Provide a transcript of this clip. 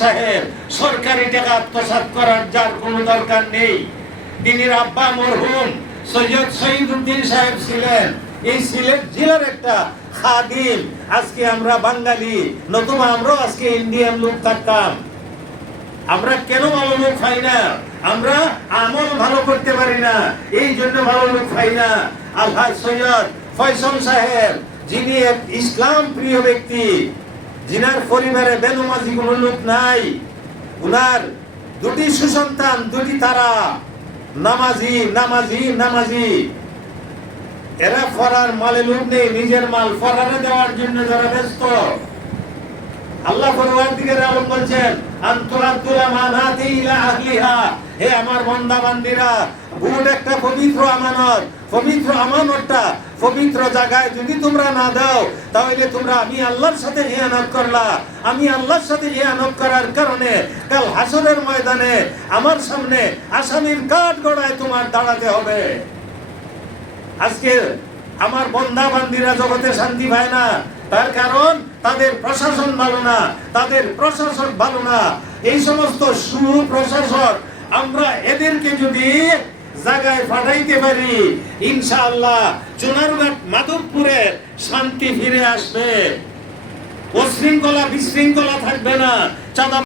সাহেব সরকারি টাকা আত্মসাৎ করার যার কোনো দরকার নেই। দিনের আব্বা মরহুম সৈয়দ শহীদুদ্দিন সাহেব ছিলেন এই সিলেট জেলার একটা খাদিম। আজকে আমরা বাঙালি, নতুবা আমরাও আজকে ইন্ডিয়ান লোক থাকতাম। আমরা কেন ভালো লোক পাই না? আমরা আমল ভালো করতে পারি না, এই জন্য ভালো লোক পাই না। আলহাজ সৈয়দ ফয়সাল সাহেব, যিনি এক ইসলাম প্রিয় ব্যক্তি, যিনার পরিবারে বেনমাজি কোনো লোক নাই, উনার দুটি সুসন্তান, দুটি তারা নামাজি নামাজি নামাজি। এরা ফরার মালে লোক নেই, নিজের মাল ফরারে দেওয়ার জন্য যারা ব্যস্ত। আল্লাহ পরওয়ারদিগার আলম বলছেন আনতুল আমানাতি ইলা আহলিহা, হে আমার বান্দা বান্দীরা, বুট একটা পবিত্র আমানত, পবিত্র আমানতটা পবিত্র জায়গায় যদি তোমরা না দাও তাহলে তোমরা আমি আল্লাহর সাথে ইহানত করলা। আমি আল্লাহর সাথে ইহানত করার কারণে কাল হাসরের ময়দানে আমার সামনে আসামির কাঠ গড়ায় তোমার দাঁড়াতে হবে। আজকে আমার বান্দা বান্দীরা জগতে শান্তি পায় না, তার কারণ তাদের প্রশাসন ভালো না, তাদের প্রশাসক ভালো না। এই সমস্ত সুপ্রশাসক আমরা এদেরকে যদি জায়গায় পাঠাইতে পারি, ইনশাআল্লাহ চুনারঘাট মাধবপুরে শান্তি ফিরে আসবে, অশৃঙ্খলা বিশৃঙ্খলা থাকবে না। চাঁদা